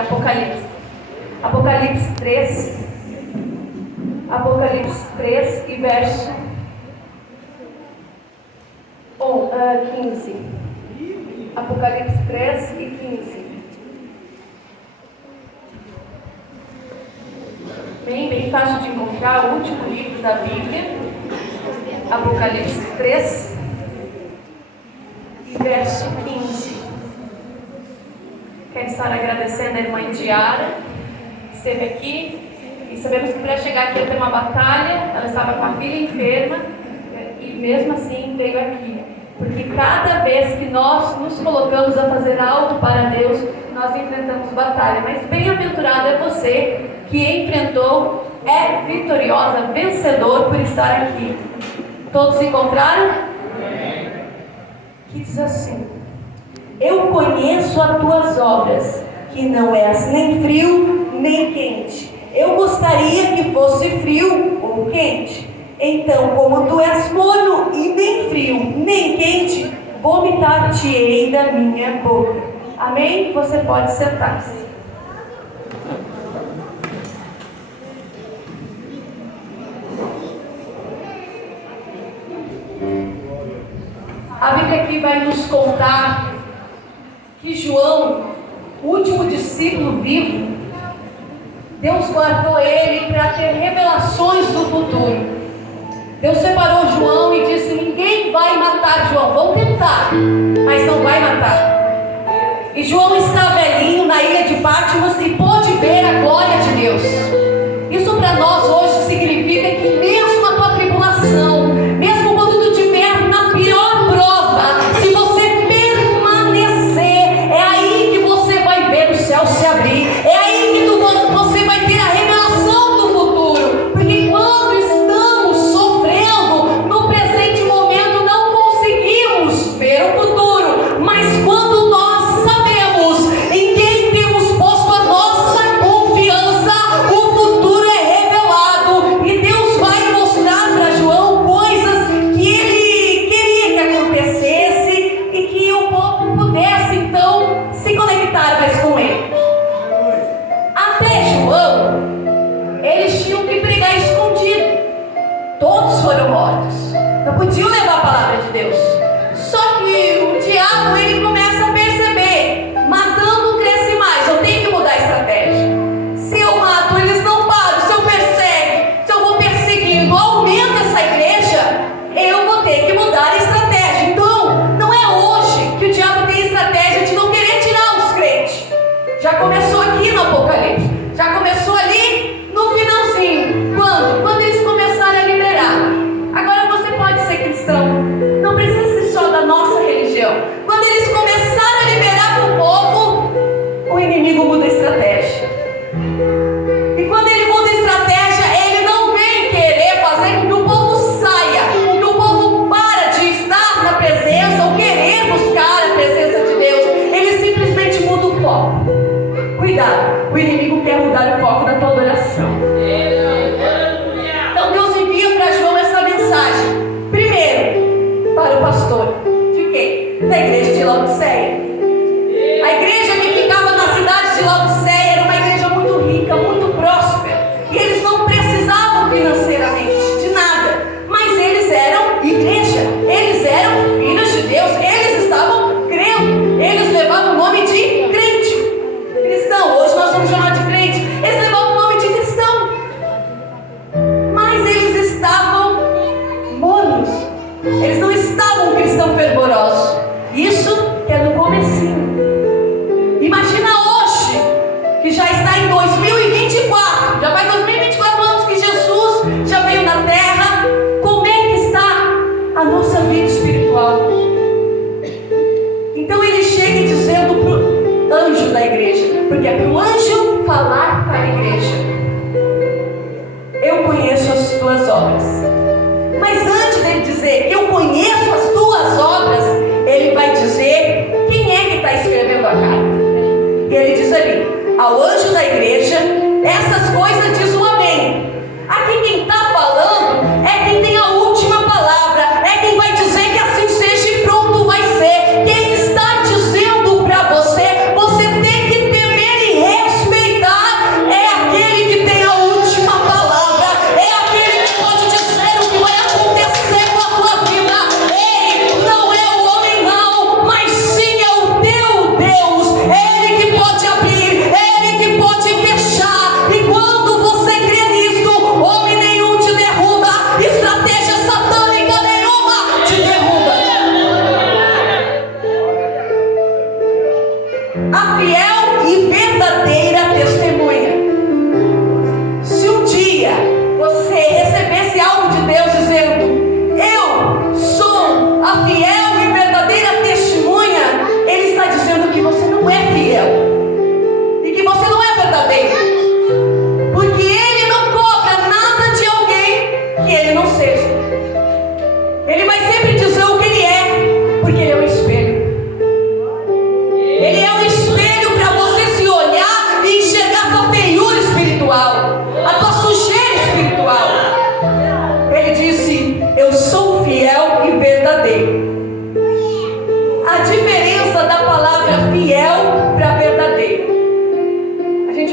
Apocalipse. Apocalipse 3. Apocalipse 3 e verso 15. Apocalipse 3 e 15. Bem fácil de encontrar, o último livro da Bíblia. Apocalipse 3 e verso 15. Quero estar agradecendo a irmã Diara, que esteve aqui. E sabemos que para chegar aqui ia ter uma batalha. Ela estava com a filha enferma e mesmo assim veio aqui. Porque cada vez que nós nos colocamos a fazer algo para Deus, nós enfrentamos batalha. Mas bem-aventurado é você que enfrentou, é vitoriosa, vencedor por estar aqui. Todos se encontraram? Que diz assim: eu conheço as tuas obras, que não és nem frio nem quente. Eu gostaria que fosse frio ou quente. Então, como tu és morno e nem frio nem quente, vomitar-te-ei da minha boca. Amém? Você pode sentar-se. A Bíblia aqui vai nos contar que João, o último discípulo vivo, Deus guardou ele para ter revelações do futuro. Deus separou João e disse: ninguém vai matar João, vão tentar, mas não vai matar. E João está velhinho na ilha de Patmos e pôde ver a glória de Deus. Isso para nós hoje significa que mesmo a tua tribulação, mesmo quando tu estiver na pior prova, se você permanecer, é aí que você vai ver o céu se abrir, é aí que você vai ter a revelação do futuro. Porque quando estamos sofrendo no presente momento, não conseguimos ver o futuro. Mas quando nós sabemos em quem temos posto a nossa confiança, o futuro é revelado. E Deus vai mostrar para João coisas que ele queria que acontecesse e que o povo pudesse então se conectar mais com ele. Até João, eles tinham que pregar escondido. Todos foram mortos. Não podiam levar a palavra de Deus. Só que o diabo, ele começa a perceber: matando cresce mais, eu tenho que mudar a estratégia. Se eu mato, eles não param. Se eu perseguo, se eu vou perseguindo, aumenta essa igreja, eu vou ter que mudar a estratégia. Então, não é hoje que o diabo tem estratégia de não querer tirar os crentes. Já começou aqui no Apocalipse. Já começou ali no finalzinho. Quando eles começarem a liberar. Agora você pode ser cristão. Não precisa ser só da nossa religião. Quando eles começarem a liberar para o povo, o inimigo muda a estratégia. E quando ele muda a estratégia, ele não vem querer fazer com que o povo saia, com que o povo para de estar na presença ou querer buscar a presença de Deus. Ele simplesmente muda o foco. Cuidado, o inimigo quer mudar o foco da tua adoração. Então Deus envia para João essa mensagem. Primeiro, para o pastor. De quem? Da igreja de Laodiceia. A igreja que ficava na cidade de Laodiceia era uma igreja muito rica, muito próspera. E eles não precisavam financeiramente de nada. Mas eles eram igreja. Eles eram filhos de Deus. Eles estavam crendo. Eles levavam o nome de crente. Cristão. Hoje nós vamos chamar de crente. Eles levavam o nome de cristão. Mas eles estavam mornos. Eles não estavam cristão fervorosos. Isso que é no comecinho. Imagina hoje, que já está em 2024. Já vai 2024 anos que Jesus já veio na terra. Como é que está a nossa vida espiritual? Então ele chega dizendo para o anjo da igreja, porque é para o anjo falar para a igreja: eu conheço as tuas obras. Mas antes dele dizer que eu conheço as tuas obras, ele vai dizer quem é que está escrevendo a carta. E ele diz ali: ao anjo da igreja, essas coisas diz o amém. Aqui quem está falando é quem tem a última palavra, é quem vai dizer que assim seja e pronto vai ser. Quem está dizendo para você, você tem que temer e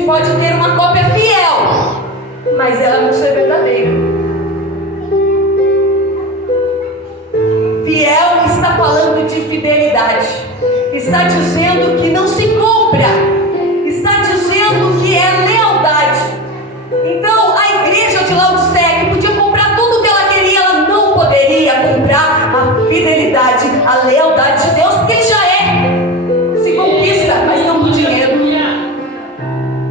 pode ter uma cópia fiel, mas ela não ser verdadeira. Fiel está falando de fidelidade, está dizendo que não se compra, está dizendo que é lealdade. Então a igreja de Laodiceia, que podia comprar tudo o que ela queria, ela não poderia comprar a fidelidade, a lealdade de Deus, porque Ele já é. Se conquista, mas não por dinheiro.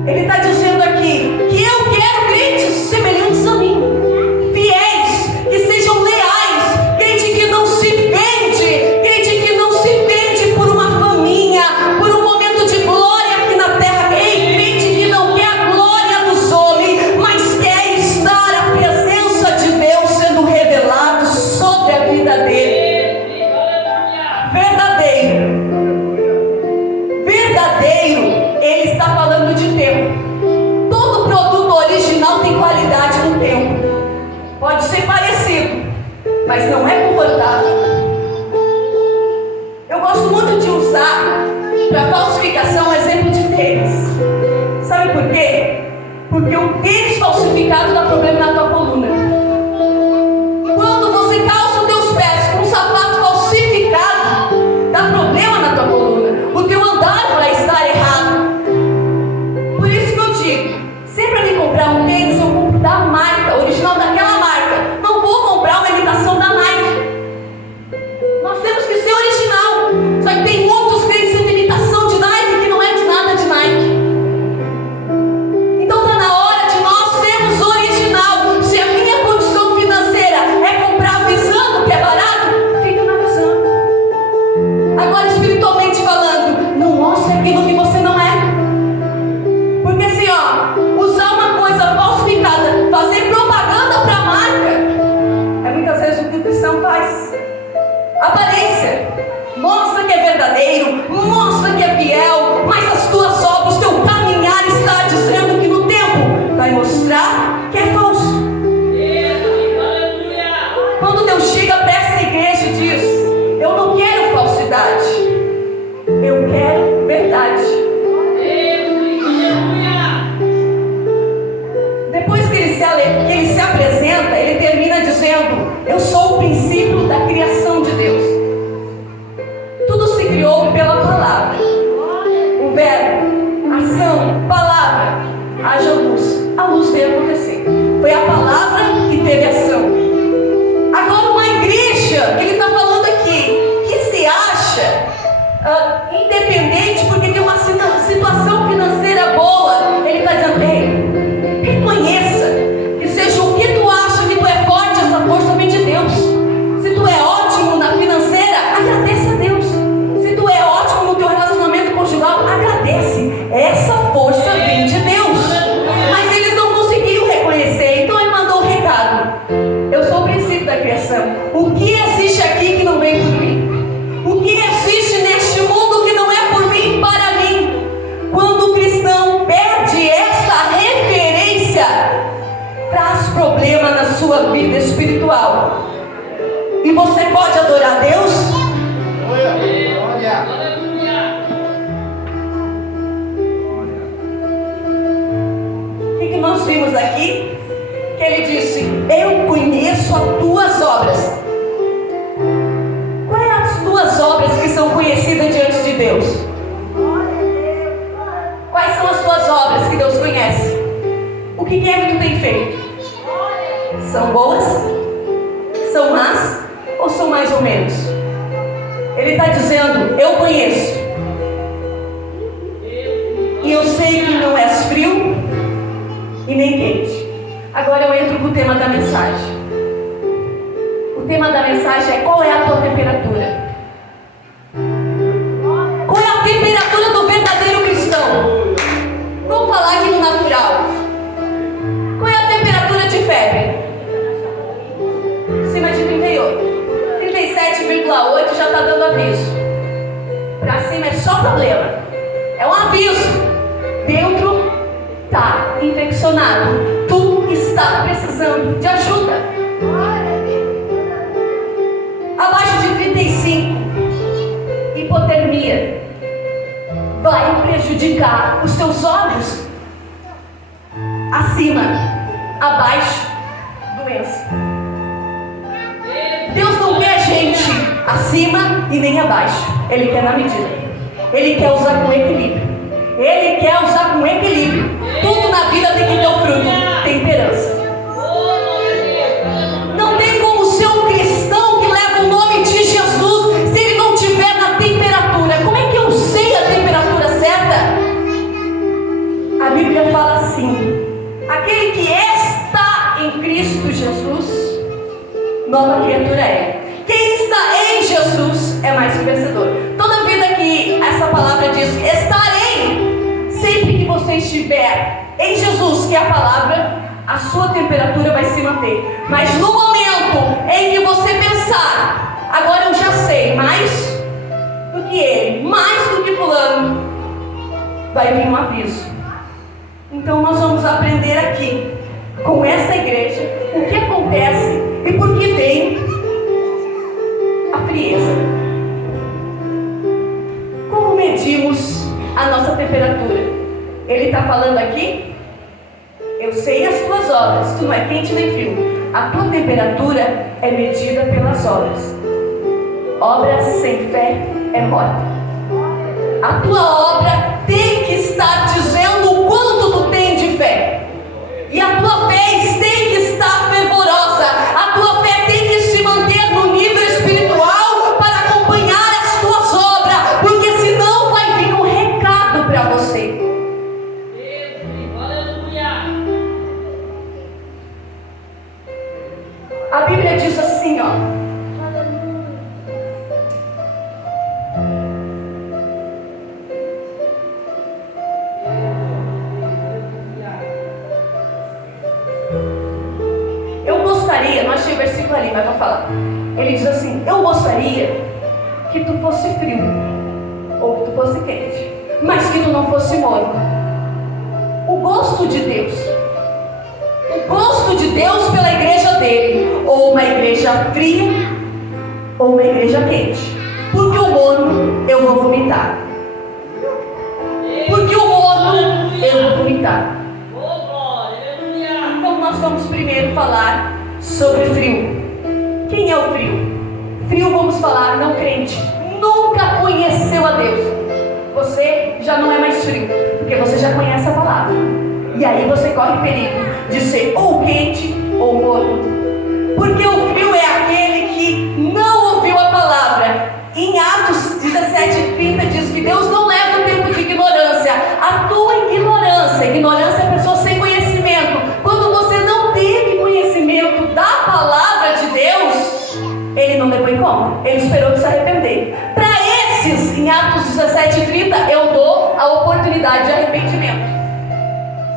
Ele está dizendo aqui que eu quero crentes semelhantes a mim, fiéis, que sejam leais, crente que não se vende, crente que não se vende por uma faminha, por um momento de glória aqui na terra. Ei, crente que não quer a glória dos homens, mas quer estar a presença de Deus sendo revelado sobre a vida dele. Verdadeiro. Ele está falando de tempo. Todo produto original tem qualidade no tempo. Pode ser parecido, mas não é confortável. Eu gosto muito de usar para falsificação o exemplo de tênis. Sabe por quê? Porque o tênis falsificado dá problema na tua coluna. Quando você calça os teus pés com um sapato falsificado, dá problema na tua coluna. O teu andar vai estar errado. Por isso que eu digo, sempre que comprar um tênis, eu compro da marca, original daquela marca. Não vou comprar uma imitação da Nike. Nós temos que ser original. Só que tem muitos crentes de imitação de Nike que não é de nada de Nike. Então está na hora de nós sermos original. Se a minha condição financeira é comprar visando que é barato, fica na visão. Agora, espiritualmente falando, não mostre aquilo que você não é. Porque assim, usar uma coisa falsificada, fazer propaganda para a marca, é muitas vezes o que o cristão faz. Aparência. Mostra que é verdadeiro, mostra que é fiel, mas as tuas obras, teu caminhar está dizendo que no tempo vai mostrar que é falso. Quando Deus chega para essa igreja e diz: eu não quero falsidade, eu quero verdade. Depois que ele se apresenta, ele termina dizendo: eu sou o princípio da criação de Deus. Tudo se criou pela palavra. O verbo, ação, palavra, haja luz. A luz veio acontecer. Foi a palavra que teve ação. Agora, uma igreja que ele está falando aqui, que se acha independente porque tem uma situação financeira boa, ele está dizendo: ei, reconheça que seja o que tu acha que tu é forte, essa força vem de Deus. Se tu é ótimo na financeira, agradeça a Deus. Se tu é ótimo no teu relacionamento conjugal, agradece. Essa força vem de Deus. Mas eles não conseguiram reconhecer, então ele mandou o recado: eu sou o princípio da criação. O que existe aqui que não vem por mim? O que existe neste mundo que não é por mim, para mim? Quando o cristão perde essa referência, traz problema na sua vida espiritual. E você pode adorar Deus? O que nós vimos aqui? Que ele disse: eu conheço as tuas obras. Quais são as tuas obras que são conhecidas diante de Deus? Quais são as tuas obras que Deus conhece? O que é que tu tem feito? São boas? São más? Ou são mais ou menos? Ele está dizendo: eu conheço. E eu sei que não és frio e nem quente. Agora eu entro no tema da mensagem. O tema da mensagem é: qual é a tua temperatura? Qual é a temperatura do verdadeiro cristão? Vamos falar aqui no natural. Qual é a temperatura de febre? Acima de 38. 37,8 já está dando aviso. Para cima é só problema. É um aviso. Dentro está infeccionado. Tu está precisando de ajuda. Abaixo de 35, hipotermia vai prejudicar os teus olhos. acima, abaixo, doença. Deus não quer gente acima e nem abaixo. Ele quer na medida. Ele quer usar com equilíbrio. Ele quer usar com equilíbrio. Tudo na vida tem que ter o fruto. Temperança. Não tem como ser um cristão que leva o nome de Jesus se ele não tiver na temperatura. Como é que eu sei a temperatura certa? A Bíblia fala assim: aquele que está em Cristo Jesus, nova criatura é. Quem está em Jesus é mais que vencedor. Toda vida que essa palavra diz estarei, sempre que você estiver em Jesus, que é a palavra, a sua temperatura vai se manter. Mas no momento em que você pensar, agora eu já sei mais do que ele, mais do que fulano, vai vir um aviso. Então nós vamos aprender aqui, com essa igreja, o que acontece e por que vem a frieza. Como medimos a nossa temperatura? Ele está falando aqui: eu sei as tuas obras, tu não é quente nem frio. A tua temperatura é medida pelas obras. Obras sem fé é morta. A tua obra tem que estar dizendo o quanto tu tem de fé. E a tua fé tem que estar fervorosa. A tua fé tem que se manter no nível espiritual para acompanhar as tuas obras, porque senão vai vir um recado para você. A Bíblia diz assim, ó: não achei o versículo ali, mas vou falar. Ele diz assim: eu gostaria que tu fosse frio, ou que tu fosse quente, mas que tu não fosse morno. O gosto de Deus pela igreja dele, ou uma igreja fria, ou uma igreja quente. Porque o morno eu vou vomitar. Porque o morno eu vou vomitar. Então nós vamos primeiro falar sobre frio. Quem é o frio? Frio, vamos falar, não crente, nunca conheceu a Deus. Você já não é mais frio, porque você já conhece a palavra. E aí você corre perigo de ser ou quente ou morno. Porque o frio é aquele que não ouviu a palavra. Em Atos 17:30 diz que Deus não leva o tempo de ignorância. A tua ignorância é pessoa sem conhecimento. Quando você não teve conhecimento da palavra de Deus, ele não levou em conta, ele esperou de se arrepender. Para esses, em Atos 17:30, eu dou a oportunidade de arrependimento.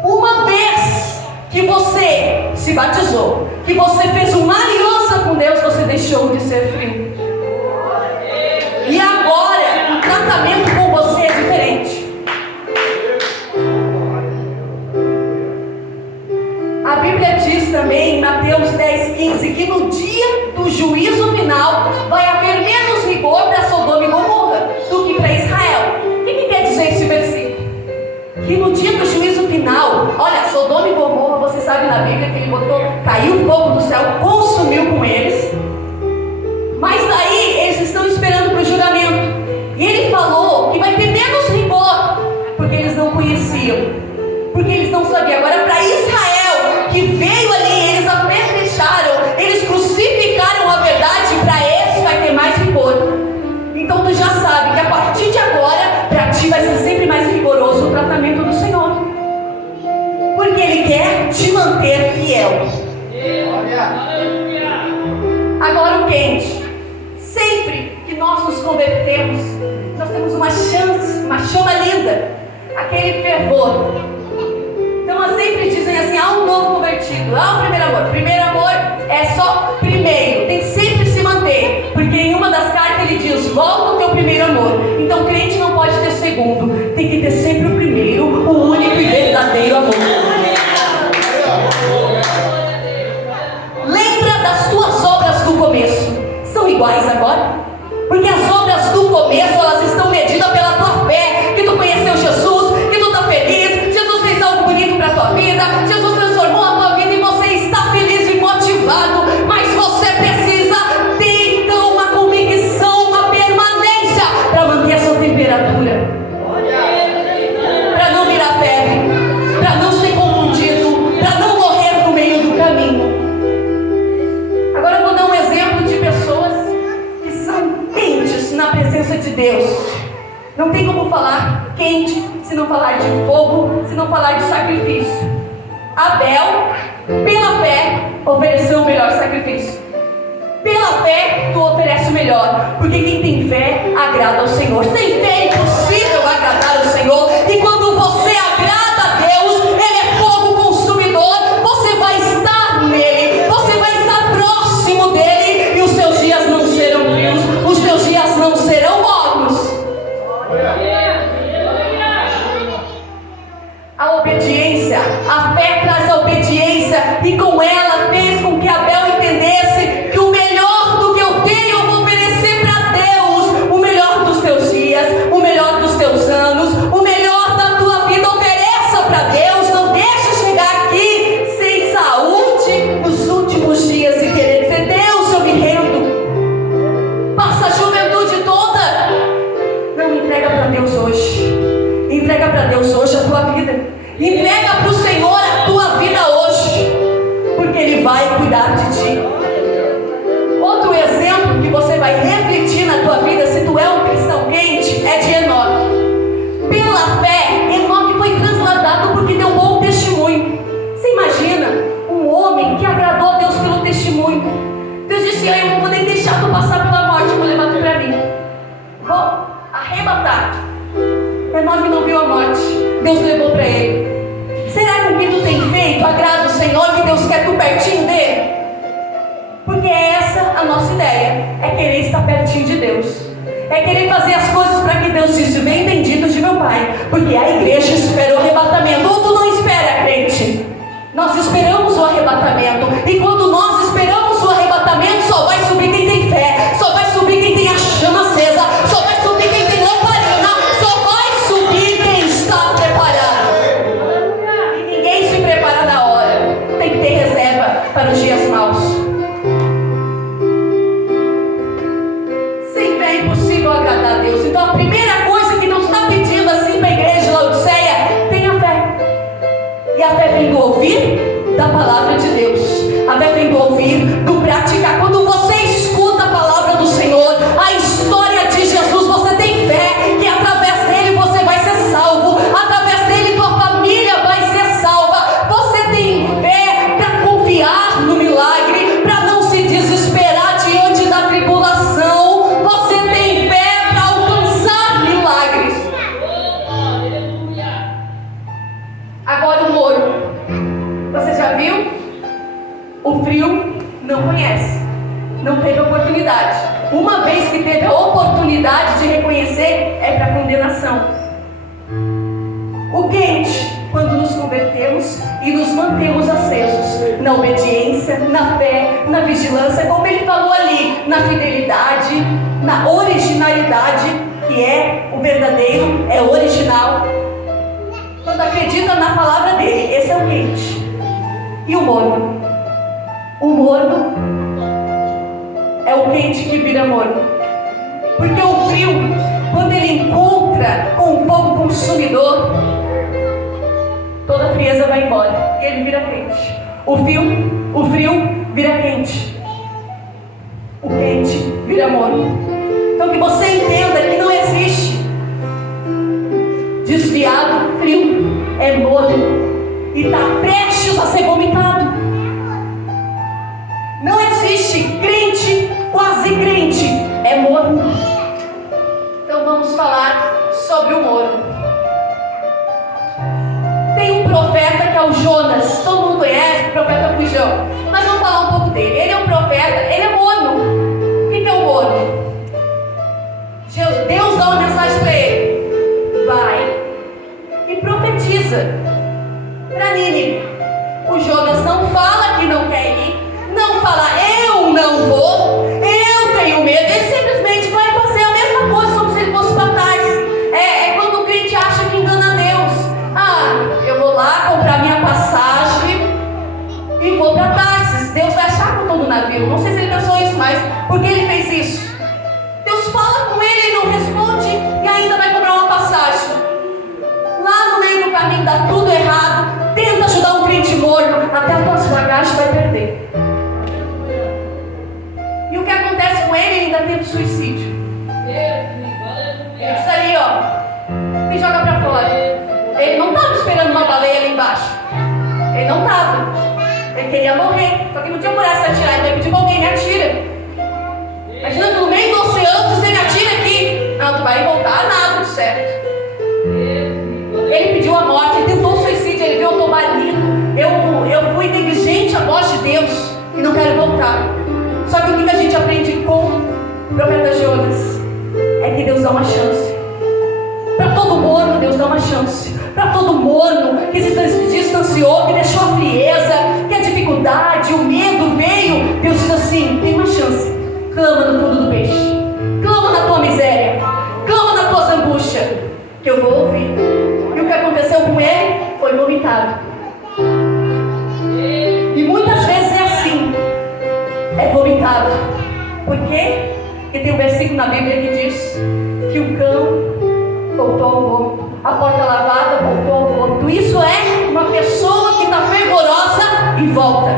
Uma vez que você se batizou, que você fez uma aliança com Deus, você deixou de ser frio. E agora, o tratamento com você é diferente. A Bíblia diz também em Mateus 10:15 que no dia do juízo final vai haver menos rigor para Sodoma e Gomorra do que para Israel. O que quer dizer esse versículo? Que no dia do juízo final, olha, Sodoma e Gomorra, você sabe na Bíblia que ele botou, caiu fogo do céu, consumiu com eles. Mas daí eles estão esperando para o julgamento. E ele falou que vai ter menos rigor, porque eles não conheciam, porque eles não sabiam. Agora para Israel, que veio ali, eles apedrejaram, eles crucificaram a verdade, para eles vai ter mais rigor. Então tu já sabe que a partir de agora, para ti vai ser sempre mais rigoroso o tratamento do Senhor, porque Ele quer te manter fiel. Agora o quente. Sempre que nós nos convertemos, nós temos uma chance, uma chama linda, aquele fervor. Então elas sempre dizem assim: há um novo convertido, há um primeiro amor. Primeiro amor é só primeiro, tem que sempre se manter, porque em uma das cartas ele diz: volta ao teu primeiro amor. Então o crente não pode ter segundo, tem que ter sempre o primeiro, o único e verdadeiro amor. Lembra das tuas obras do começo, são iguais agora? Porque as obras do começo, elas estão medidas pela tua fé, que tu conheceu Jesus, que tu está feliz, Jesus fez algo bonito para a tua vida, Jesus falar de fogo, se não falar de sacrifício. Abel, pela fé, ofereceu o melhor sacrifício. Pela fé, tu oferece o melhor, porque quem tem fé agrada ao Senhor. Sem fé é impossível agradar ao Senhor. E quando você agrada a Deus, Ele é fogo consumidor. Você vai estar nele, você vai estar próximo dele, e os seus dias não serão frios, os teus dias não serão mornos. A obediência, a fé traz a obediência, e com ela fez com que Abel entendesse que o melhor do que eu tenho eu vou oferecer para Deus. O melhor dos teus dias, o melhor dos teus anos, o melhor da tua vida, ofereça para Deus. Não deixe chegar aqui sem saúde nos últimos dias e querer dizer: Deus, eu me rendo. Passa a juventude toda. Não, entrega para Deus hoje. Entrega para Deus hoje a tua vida. Entrega para o Senhor a tua vida hoje, porque Ele vai cuidar de ti. Outro exemplo que você vai refletir na tua vida, se tu é um cristão crente, é de Enoque. Pela fé, Enoque foi transladado porque deu bom testemunho. Você imagina um homem que agradou a Deus pelo testemunho. Deus disse: eu não vou nem deixar tu passar pela morte, vou levar tu para mim, vou arrebatar. Enoque não viu a morte, Deus levou para ele. Será que o que tu tem feito agrada o Senhor, que Deus quer tu pertinho dele? Porque essa a nossa ideia, é querer estar pertinho de Deus, é querer fazer as coisas para que Deus disse: vem bendito de meu Pai, porque a igreja espera o arrebatamento. Ou tu não espera, crente? Nós esperamos o arrebatamento, e quando nós esperamos o arrebatamento, só vai subir quem tem fé, só vai subir quem tem a chama acesa, só vai subir quem tem lamparina, só vai subir quem está preparado. E ninguém se prepara na hora, tem que ter reserva para os dias maus. Sem fé é impossível agradar a Deus. Então a primeira coisa que Deus está pedindo assim para a igreja de Laodiceia: tenha fé. E a fé vem do ouvir da palavra de Deus, a fé vem do ouvir, do praticar. Quando você escuta a palavra do Senhor, a história de Jesus, você tem fé que através dele você vai ser salvo, através dele tua família vai ser salva. Você tem fé para confiar no milagre, para não se desesperar diante da tribulação. Você tem fé para alcançar milagres. Agora o molho, você já viu? O frio não conhece, não teve oportunidade. Uma vez que teve a oportunidade de reconhecer, é para condenação. O quente, quando nos convertemos e nos mantemos acesos na obediência, na fé, na vigilância, como ele falou ali, na fidelidade, na originalidade, que é o verdadeiro, é original. Quando acredita na palavra dele, esse é o quente. E o morno? O morno é o quente que vira morno. Porque o frio, quando ele encontra com o fogo consumidor, toda a frieza vai embora e ele vira quente. O frio vira quente. O quente vira morno. Então que você entenda que não existe desviado frio, é morno e está prestes a ser vomitado. Não existe crente, quase crente, é morno. Então vamos falar sobre o morno. Tem um profeta que é o Jonas, todo mundo conhece, o profeta Fujão, mas vamos falar um pouco dele. Ele é um profeta, ele é morno. O que é o morno? Deus dá uma mensagem para ele: vai e profetiza para Nínive. O Jonas não fala que não quer ir, não fala eu não vou, eu tenho medo. Ele simplesmente vai fazer a mesma coisa como se ele fosse para trás. É quando o crente acha que engana Deus. Eu vou lá comprar minha passagem e vou para Tarsis. Deus vai achar que eu estou no navio. Não sei se ele pensou isso, mas por que ele fez isso? Deus fala com ele e não responde, e ainda vai comprar uma passagem. Lá no meio do caminho dá tudo errado. Tenta ajudar um crente morno, até a tua bagagem vai perder. E o que acontece com ele? Ele ainda tenta suicídio. Ele diz ali, me joga para fora. não estava. Ele queria morrer, só que não tinha coragem de se atirar, então ele pediu para alguém: me atira. Imagina tu no meio do oceano, você me atira aqui. Não, tu vai voltar nada, certo? Ele pediu a morte, ele tentou suicídio, ele viu: eu estou banido, eu fui negligente à voz de Deus e não quero voltar. Só que o que a gente aprende com o profeta Jonas é que Deus dá uma chance. Para todo morno, Deus dá uma chance. Para todo morno que se distanciou, que deixou a frieza, que a dificuldade, o medo veio, Deus diz assim: tem uma chance. Clama no fundo do peixe, clama na tua miséria, clama nas tuas angústias, que eu vou ouvir. E o que aconteceu com ele? Foi vomitado. E muitas vezes é assim, é vomitado. Por quê? Porque tem um versículo na Bíblia que diz que o cão voltou ao vômito, a porta lavada voltou ao vômito. Isso é uma pessoa que está fervorosa e volta.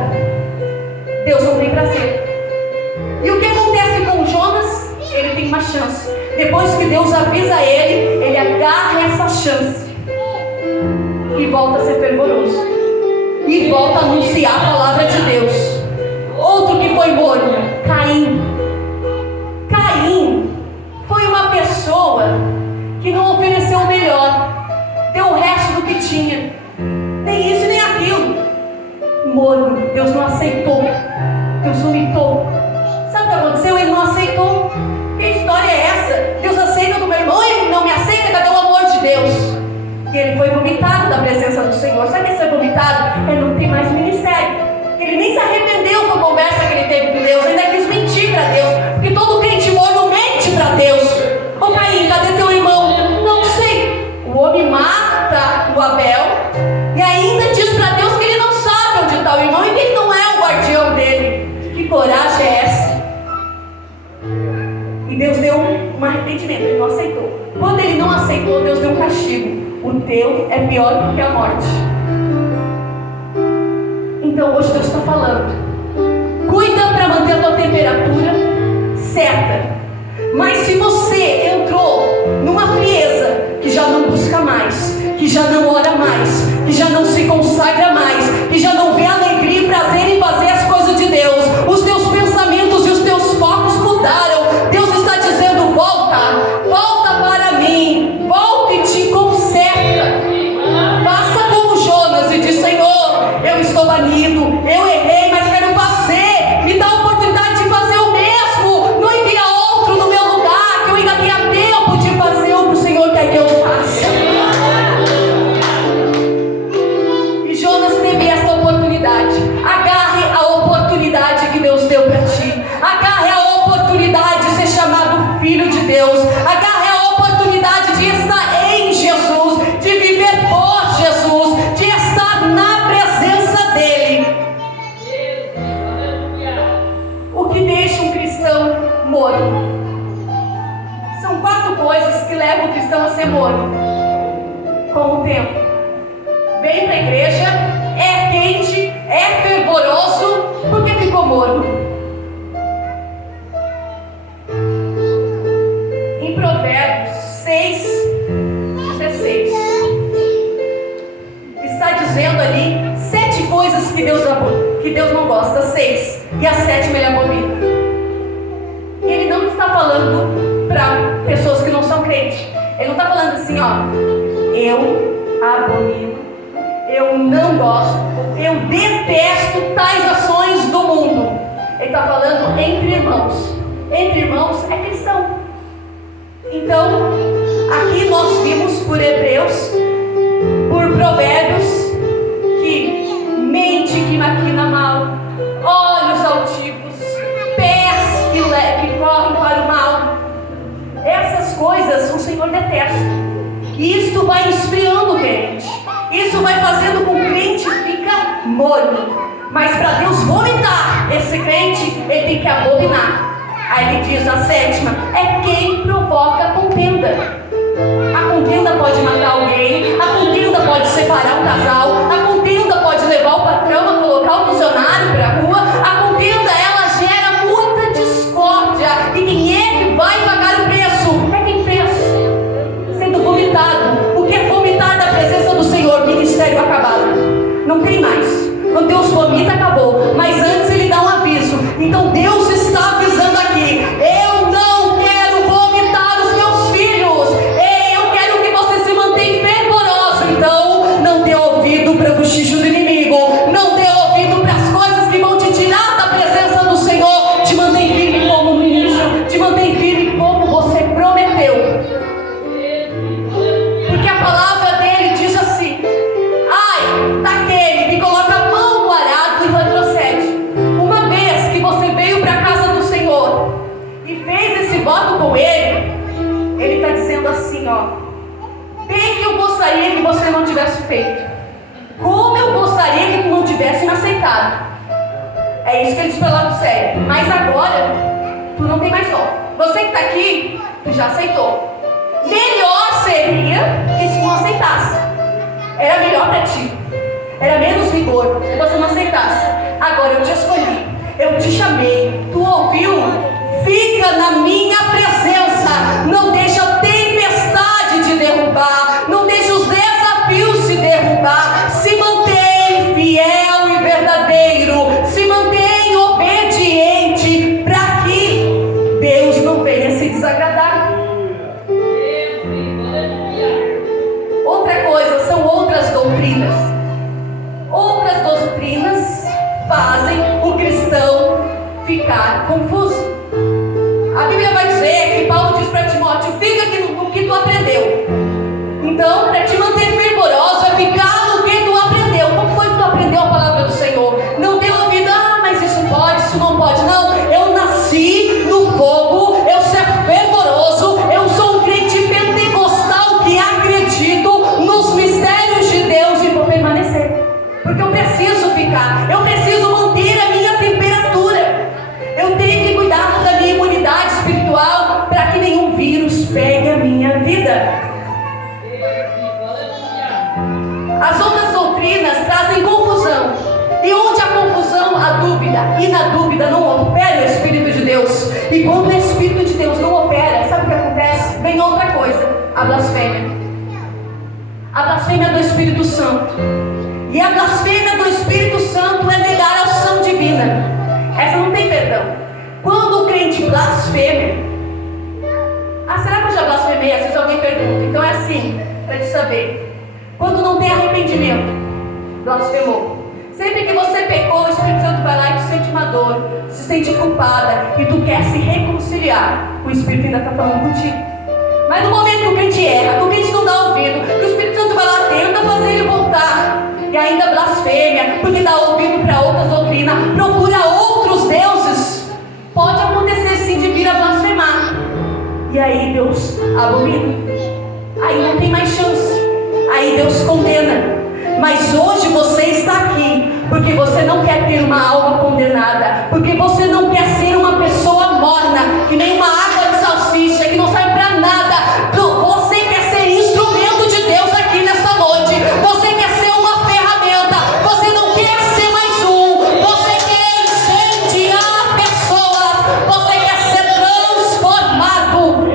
Deus não tem prazer. E o que acontece com Jonas? Ele tem uma chance. Depois que Deus avisa ele, ele agarra essa chance e volta a ser fervoroso, e volta a anunciar a palavra de Deus. Outro que foi morno, Caim. Caim foi uma pessoa que não ofereceu o melhor, deu o resto do que tinha, nem isso nem aquilo. Morno, Deus não aceitou, Deus vomitou. Sabe o que aconteceu? Ele não aceitou. Que história é essa? Deus aceita do meu irmão e não me aceita? Cadê o amor de Deus? E ele foi vomitado da presença do Senhor. Sabe que ser vomitado? Ele não tem mais ministério. Ele nem se arrependeu com a conversa que ele teve com Deus, ainda quis mentir para Deus, porque todo crente morno mente para Deus. Ô Caim, cadê teu irmão? Não sei. O homem mata o Abel e ainda diz para Deus que ele não sabe onde está o irmão e que ele não é o guardião dele. Que coragem é essa? E Deus deu um arrependimento, ele não aceitou. Quando ele não aceitou, Deus deu um castigo. O teu é pior do que a morte. Então hoje Deus está falando: cuida para manter a tua temperatura certa. Mas se você entrou numa frieza, que já não busca mais, que já não ora mais, que já não se consagra mais, que já não vê alegria e prazer em fazer as coisas de Deus, os teus pensamentos e os teus focos mudaram. Deus está dizendo: volta, volta para mim, volta e te conserta. Faça como Jonas e diz: Senhor, eu estou banido, eu errei, mas quero fazer. Me dá a oportunidade de fazer o mesmo. Não envia outro no meu lugar, que eu ainda tenha tempo de fazer o que o Senhor quer que eu faça. E Jonas teve essa oportunidade. Agarre a oportunidade que Deus deu para ti. Agarre a oportunidade de ser chamado filho de Deus. Agarre a oportunidade de estar em Jesus, de viver por Jesus, de estar na presença dele. O que deixa um cristão morno? São 4 coisas que levam o cristão a ser morno. Com o tempo, vem para a igreja, é quente, é fervoroso, porque ficou morno. Em Provérbios 6:16 está dizendo ali 7 coisas que Deus não gosta, 6, e a 7ª ele abomina. E ele não está falando para pessoas que não são crentes. Ele não está falando assim: ó, eu abomino, eu não gosto, eu detesto tais ações do mundo. Ele está falando entre irmãos. Entre irmãos é cristão. Então, aqui nós vimos por Hebreus, por Provérbios, que mente que maquina mal, olhos altivos, pés que correm para o mal. Essas coisas o Senhor detesta. E isto vai esfriando o crente. Isso vai fazendo com que o crente fica morno. Mas para Deus vomitar esse crente, ele tem que abominar. Aí ele diz, a 7ª, é quem provoca contenda. A contenda pode matar alguém, a contenda pode separar um casal, a contenda pode levar o patrão a colocar o funcionário para a rua. A contenda, ela gera muita discórdia. E quem é que vai pagar o preço? É quem fez. Sendo vomitado. O que é vomitar da presença do Senhor? Ministério acabado. Não tem mais. ouvido para o cochicho do inimigo. Não dê ouvido para as coisas que vão te tirar da presença do Senhor. Te mantém firme como no início. Te mantém firme como você prometeu. Porque a palavra dele diz assim: ai daquele que coloca a mão no arado e retrocede. Uma vez que você veio para a casa do Senhor e fez esse voto com ele está dizendo assim, ó: bem que eu gostaria que você não tivesse feito, como eu gostaria que tu não tivesse me aceitado. É isso que ele diz para lá do céu. Mas agora tu não tem mais volta. Você que está aqui, tu já aceitou. Melhor seria que se não aceitasse. Era melhor para ti. Era menos rigor se você não aceitasse. Agora eu te escolhi, eu te chamei, tu ouviu? Fica na minha presença. Não deixa a tempestade te derrubar. Não deixa os desafios te derrubar. Se mantém fiel e verdadeiro. Se mantém obediente, para que Deus não venha se desagradar. Outra coisa, são outras doutrinas. Outras doutrinas fazem o cristão ficar confuso. A Bíblia vai dizer que Paulo diz para Timóteo: fica no que tu aprendeu. Então, para te manter fervoroso, é ficar no que tu aprendeu. Como foi que tu aprendeu a palavra do Senhor? Não deu ouvido: ah, mas isso pode, isso não pode. Não, eu nasci no fogo, eu sou fervoroso, eu sou um crente pentecostal que acredito nos mistérios de Deus e vou permanecer. Porque eu preciso ficar, eu preciso manter a minha temperatura. Eu tenho que cuidar da minha imunidade espiritual para que nenhum vírus pegue a minha vida. As outras doutrinas trazem confusão. E onde há confusão, há dúvida. E na dúvida não opera o Espírito de Deus. E quando o Espírito de Deus não opera, sabe o que acontece? Vem outra coisa: a blasfêmia. A blasfêmia do Espírito Santo. E a blasfêmia do Espírito Santo é negar a unção divina. Essa não tem perdão. Quando o crente blasfeme, será que eu já blasfemei? Às vezes alguém pergunta. Então é assim, para te saber. Quando não tem arrependimento, blasfemou. Sempre que você pecou, o Espírito Santo vai lá e te sente uma dor, se sente culpada e tu quer se reconciliar, o Espírito ainda está falando contigo. Mas no momento que o crente erra, que o crente não dá ouvido, que o Espírito Santo vai lá, tenta fazer ele voltar, e ainda blasfêmia, porque dá ouvido para outras doutrinas, procura outros deuses, pode acontecer sim de vir a blasfemar. E aí Deus abomina. Aí não tem mais chance. Aí Deus condena. Mas hoje você está aqui porque você não quer ter uma alma condenada, porque você não quer ser uma pessoa morna, que nem uma água de salsicha, que não serve para nada. Você quer ser instrumento de Deus aqui nessa noite. Você quer ser uma ferramenta. Você não quer ser mais um. Você quer incendiar pessoas. Você quer ser transformado.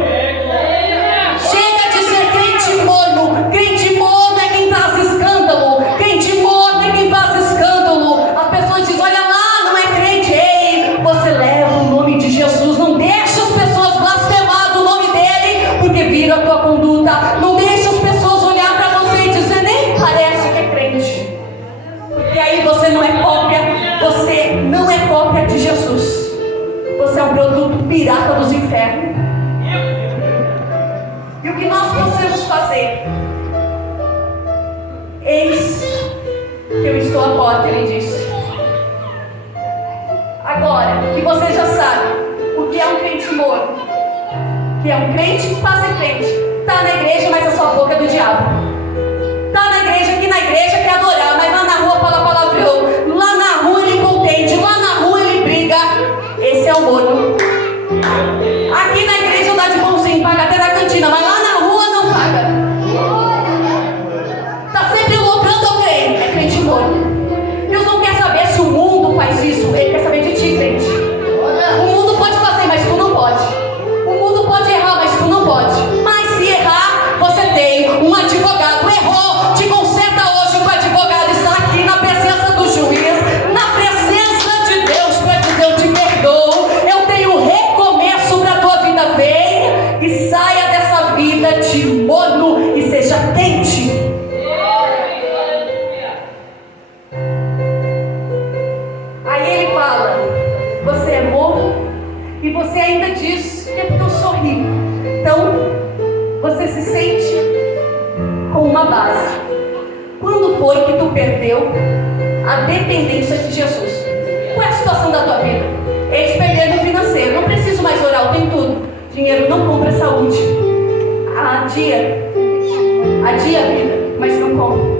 Chega de ser crente morno. Crente morno é quem traz escândalo. Crente morno é quem faz escândalo. As pessoas dizem: olha lá, não é crente. Ei, você leva o nome de Jesus. Não deixa as pessoas blasfemar do nome dele, porque viram a tua conduta. Não deixa as pessoas olhar para você e dizer: nem parece que é crente. Porque aí você não é cópia. Você não é cópia de Jesus. Você é um produto pirata dos infernos. E o que nós podemos fazer? Eis que eu estou à porta, ele disse. Agora que você já sabe o que é um crente morno, que é um crente que passa crente, está na igreja, mas a sua boca é do diabo. Está na igreja, aqui na igreja quer adorar, mas lá na rua fala palavrão. Lá na rua ele contende, lá na rua ele briga. Esse é o morno. Aqui na igreja dá de bonzinho, paga até na cantina, mas lá na rua não paga. Está sempre louvando alguém, é crente morno. Deus não quer saber se o mundo faz isso, ele quer saber de ti, crente. O mundo pode fazer, mas tu não pode. O mundo pode errar, mas tu não pode. Mas se errar, você tem um advogado. você ainda diz que é porque eu sou rico. Então, você se sente com uma base. Quando foi que tu perdeu a dependência de Jesus? Qual é a situação da tua vida? Eles perderam o financeiro. Não preciso mais orar, eu tenho tudo. Dinheiro não compra saúde. Adia a vida, mas não compra.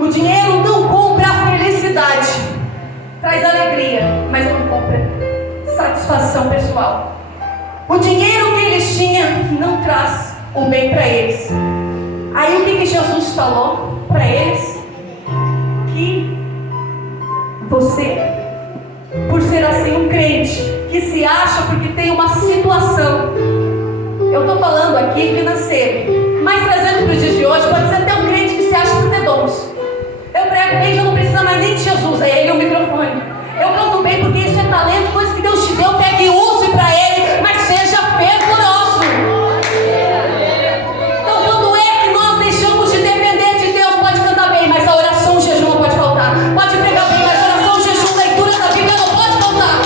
O dinheiro não compra a felicidade. Traz alegria, mas não compra satisfação pessoal. O dinheiro que eles tinham não traz o bem para eles. Aí o que Jesus falou para eles? Que você, por ser assim um crente que se acha porque tem uma situação, eu estou falando aqui financeiro, mas trazendo para os dias de hoje, pode ser até um crente que se acha por ter dons. Eu prego bem, já não precisa mais nem de Jesus, é ele o microfone. Eu canto bem porque isso é talento, coisa que Deus te deu, pegue e use para ele, mas seja fervoroso. Então, quando é que nós deixamos de depender de Deus? Pode cantar bem, mas a oração, o jejum não pode faltar. Pode pregar bem, mas a oração, o jejum, a leitura da Bíblia não pode faltar.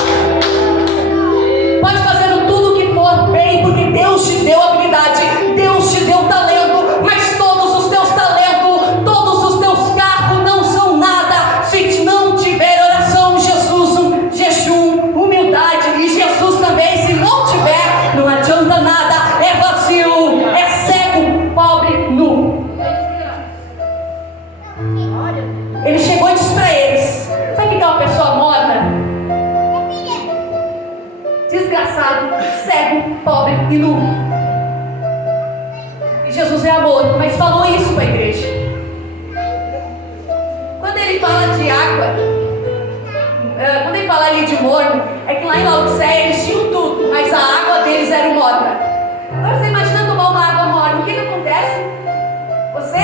Pode fazer tudo o que for bem, porque Deus te deu habilidade, Deus te deu talento, mas todos os teus talentos, todos os teus carros não são nada se não tiver oração, jejum, humildade, e Jesus também, se não tiver, não adianta nada, é vazio, é cego, pobre, nu. Ele chegou e disse para eles: sabe o que é uma pessoa morta? Desgraçado, cego, pobre e nu. E Jesus é amor, mas falou isso para a igreja. Quando ele fala de água, quando ele fala ali de morno, é que lá em Laodiceia eles tinham tudo, mas a água deles era morna. Agora você imagina tomar uma água morna, o que acontece? Você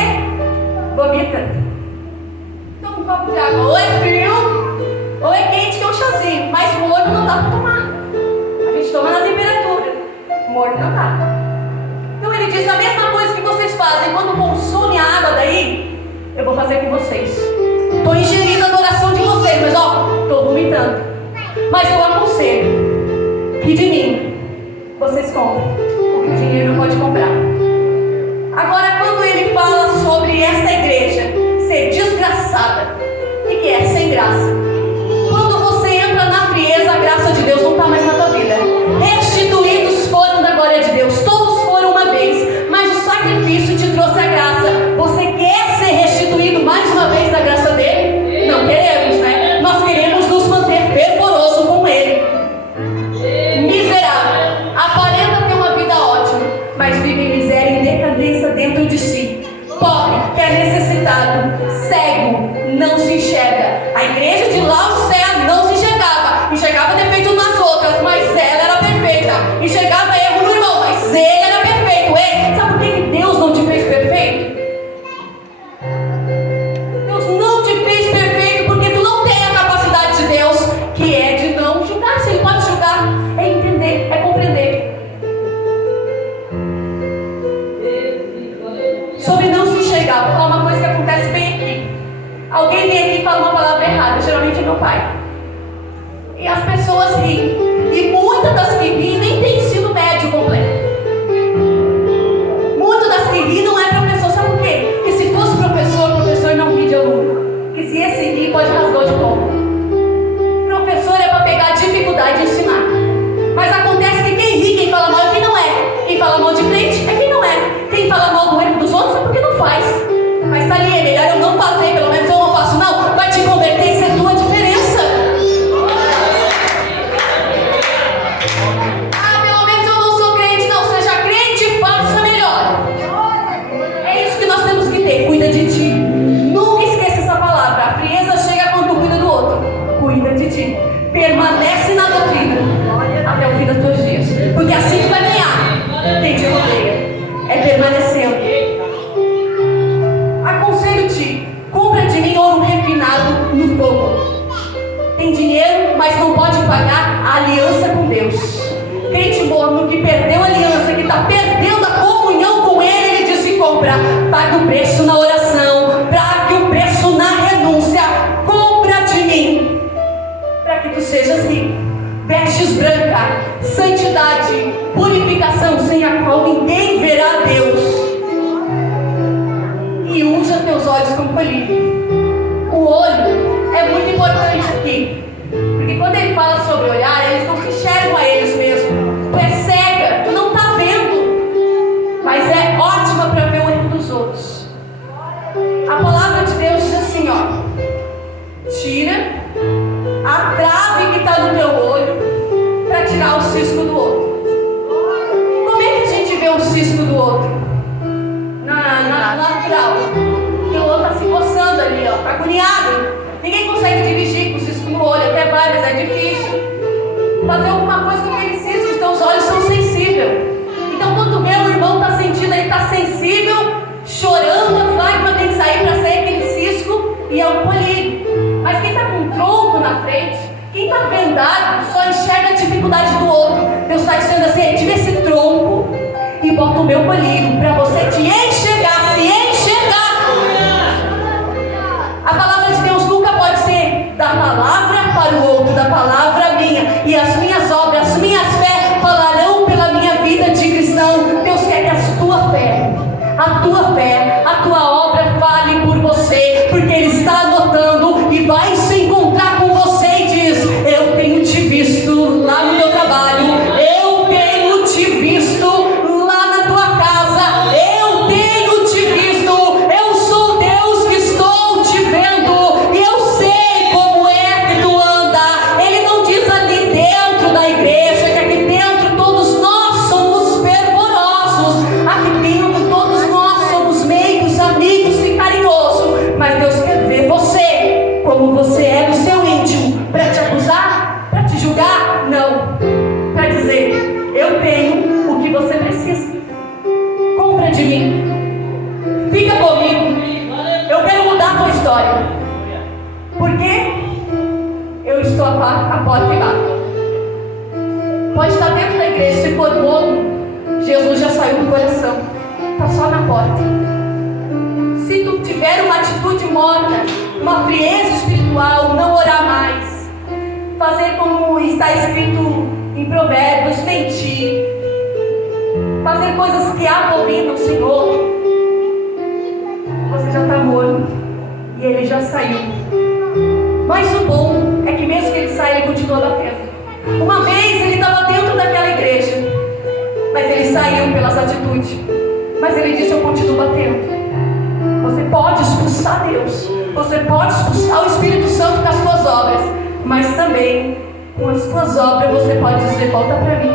vomita. Toma um copo de água, ou é frio, ou é quente, que é um chazinho, mas morno não dá para tomar. A gente toma na temperatura, morno não dá. Então ele diz: a mesma coisa que vocês fazem quando consomem a água daí, eu vou fazer com vocês. Estou ingerindo a adoração de vocês, mas estou vomitando. Mas eu aconselho que de mim vocês comprem, porque o dinheiro não pode comprar. Agora, quando ele fala sobre essa igreja ser desgraçada, o que é sem graça? Quando você entra na frieza, a graça de Deus não está mais na tua vida. Restituídos foram da glória de Deus, todos foram uma vez, mas o sacrifício te trouxe a graça. Você quer ser restituído mais uma vez da graça dele? Não queremos, né? Nós queremos nos manter fervoroso com ele. Miserável, aparenta ter uma vida ótima, mas vive em miséria e decadência dentro de si. Pobre, que é necessitado, cego, não se enxerga. A igreja de Laodiceia não se enxergava. Enxergava defeito nas outras, mas ela era perfeita. Enxergava erro no irmão, mas ele era perfeito. Ei, sabe por que Deus não te fez perfeito? Deus não te fez perfeito porque tu não tem a capacidade de Deus, que é de não julgar. Se ele pode julgar, é entender, é compreender. Sobre não se enxergar, vou falar uma coisa que acontece bem aqui. Alguém vem aqui e fala uma palavra errada, geralmente é meu pai. E as pessoas riem. E muitas das que riem nem tem ensino médio completo. Muitas das que riem não é professor, sabe por quê? Porque se fosse professor, o professor não ri de aluno. Porque se esse rir, pode rasgar o diploma. Professor é para pegar a dificuldade e ensinar. Mas acontece que quem ri, quem fala mal é quem não é. Quem fala mal de crente é quem não é. Quem fala mal do erro dos outros é porque não faz. Mas tá ali, é melhor eu não fazer, pelo menos eu não faço, não. Vai te converter, isso é tua diferença. Ah, pelo menos eu não sou crente, não. Seja crente e faça melhor. É isso que nós temos que ter, cuida de ti. Nunca esqueça essa palavra. A frieza chega quando tu cuida do outro. Cuida de ti. Permanece na doutrina até o fim dos teus dias. Porque assim tu vai ganhar. Quem te rodeia é permanecendo. Aconselho-te, compra de mim ouro refinado no fogo. Tem dinheiro, mas não pode pagar a aliança com Deus. Crente morno que perdeu a aliança, que está perdendo a comunhão com ele, ele diz que compra. Pague o preço na oração, pague o preço na renúncia. Compra de mim, para que tu sejas rico. vestes branca, santidade, purificação, sem a qual ninguém verá a Deus. E unja teus olhos com colírio. O olho é muito importante aqui, porque quando ele fala sobre olhar, eles não se enxergam a eles mesmos. Tu é cega, tu não está vendo, mas é ótima para ver o erro dos outros. A palavra de Deus diz assim, ó: tira a trave que está no teu olho para tirar o cisco do outro. Como é que a gente vê o cisco do outro? Na natural. Que o outro está se coçando ali, ó, está agoniado. Ninguém consegue dirigir com o cisco no olho, até vai, mas é difícil. Fazer alguma coisa com aquele cisco, então os olhos são sensíveis. Então quando tu vê o irmão está sentindo, ele está sensível, chorando, a lágrima tem que sair para sair aquele cisco, e é um colírio. Mas quem está com um tronco na frente, quem está vendado, só enxerga a dificuldade do outro. Deus está dizendo assim: tira esse tronco e bota o meu colírio para você te enxergar, se enxergar. A palavra de Deus nunca pode ser da palavra para o outro, da palavra minha. E as minhas obras, as minhas fé falarão pela minha vida de cristão. Deus quer que a tua obra fale por você, porque Ele está anotando e vai se encontrar com você e diz: eu tenho te visto lá no teu trabalho, eu tenho te visto lá na tua casa, eu tenho te visto, eu sou Deus que estou te vendo, e eu sei como é que tu anda. Ele não diz ali dentro da igreja, que aqui dentro todos nós somos fervorosos, aqui dentro todos nós somos meigos, amigos e carinhosos, mas Deus quer ver você como você é no seu íntimo, para te acusar, para te julgar? Não, para dizer: eu tenho o que você precisa, compra de mim, fica comigo, eu quero mudar a tua história, porque eu estou à porta e bato. Pode estar dentro da igreja, se for novo, Jesus já saiu do coração, está só na porta. Se tu tiver uma atitude morta, uma frieza espiritual, não orar mais, fazer como está escrito em Provérbios, mentir, fazer coisas que abominam o Senhor, você já está morto e Ele já saiu. Mas o bom é que mesmo que Ele saia, Ele continua batendo. Uma vez Ele estava dentro daquela igreja, mas Ele saiu pelas atitudes, mas Ele disse: eu continuo batendo. Você pode expulsar Deus, você pode expulsar o Espírito Santo com as suas obras, mas também com as suas obras você pode dizer: volta para mim,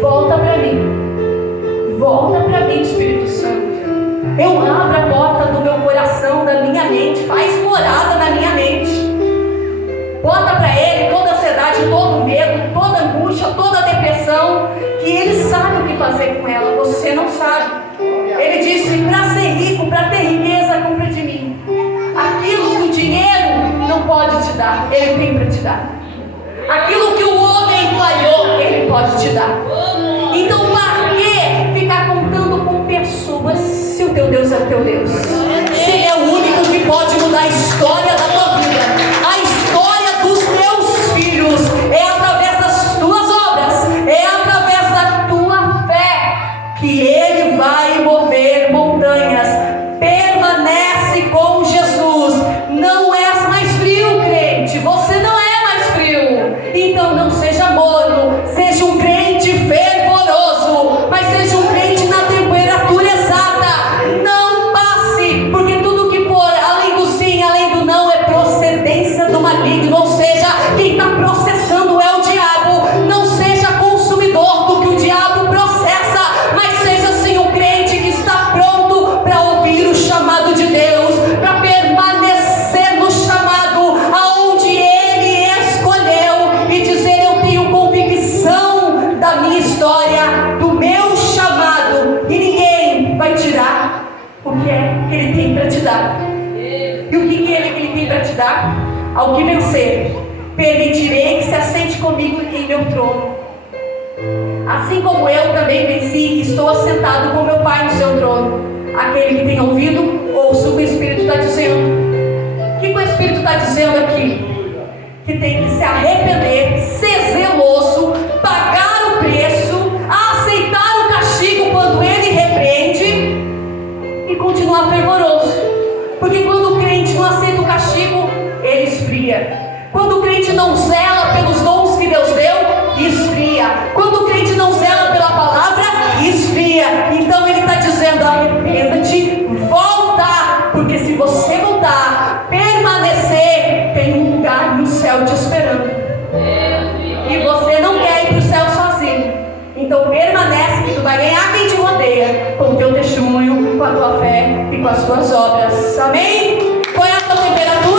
volta para mim, volta para mim, Espírito Santo. Eu abro a porta do meu coração, da minha mente, faz morada na minha mente, bota para Ele toda a ansiedade, todo o medo, toda a angústia, toda a depressão, que Ele sabe o que fazer com ela, você não sabe. Ele disse: para ser rico, para ter riqueza, compra de mim. Aquilo que o dinheiro não pode te dar, Ele tem para te dar. Aquilo que o homem falhou, Ele pode te dar. Então, para que ficar contando com pessoas, se o teu Deus é o teu Deus? Se Ele é o único que pode mudar a história da tua vida, a história dos teus filhos, é através das tuas obras, é através da tua fé que Ele vai mover montanhas. Permanece com Jesus. Não és mais frio, crente. Você não é mais frio. Então não seja morno. Seja um crente fervoroso, mas seja um crente na temperatura exata. Não passe, porque tudo que for além do sim, além do não, é procedência do maligno. Ou seja, quem está processando é o diabo. Não seja consumidor do que o diabo processa, mas seja assim um crente que está pronto para ouvir o chamado de Deus, para permanecer no chamado aonde Ele escolheu, e dizer: eu tenho convicção da minha história, do meu chamado, e ninguém vai tirar o que é que Ele tem para te dar. E o que é que Ele tem para te dar? Ao que vencer, permitirei que se assente comigo em meu trono, assim como eu também venci e estou assentado com meu Pai no seu trono. Aquele que tem ouvido, ouça o que o Espírito está dizendo. O que o Espírito está dizendo aqui? que tem que se arrepender, ser zeloso, pagar o preço, aceitar o castigo quando ele repreende e continuar fervoroso. Porque quando o crente não aceita o castigo, ele esfria. Quando o crente não zela pelos dons que Deus deu, esfria. Quando o crente não zela pela palavra, esfria. Então ele está dizendo: arrependa-te, volta, porque se você voltar, permanecer, tem um lugar no céu te esperando. E você não quer ir para o céu sozinho. Então permanece, que tu vai ganhar quem te rodeia, com o teu testemunho, com a tua fé e com as tuas obras. Amém? Qual é a tua temperatura?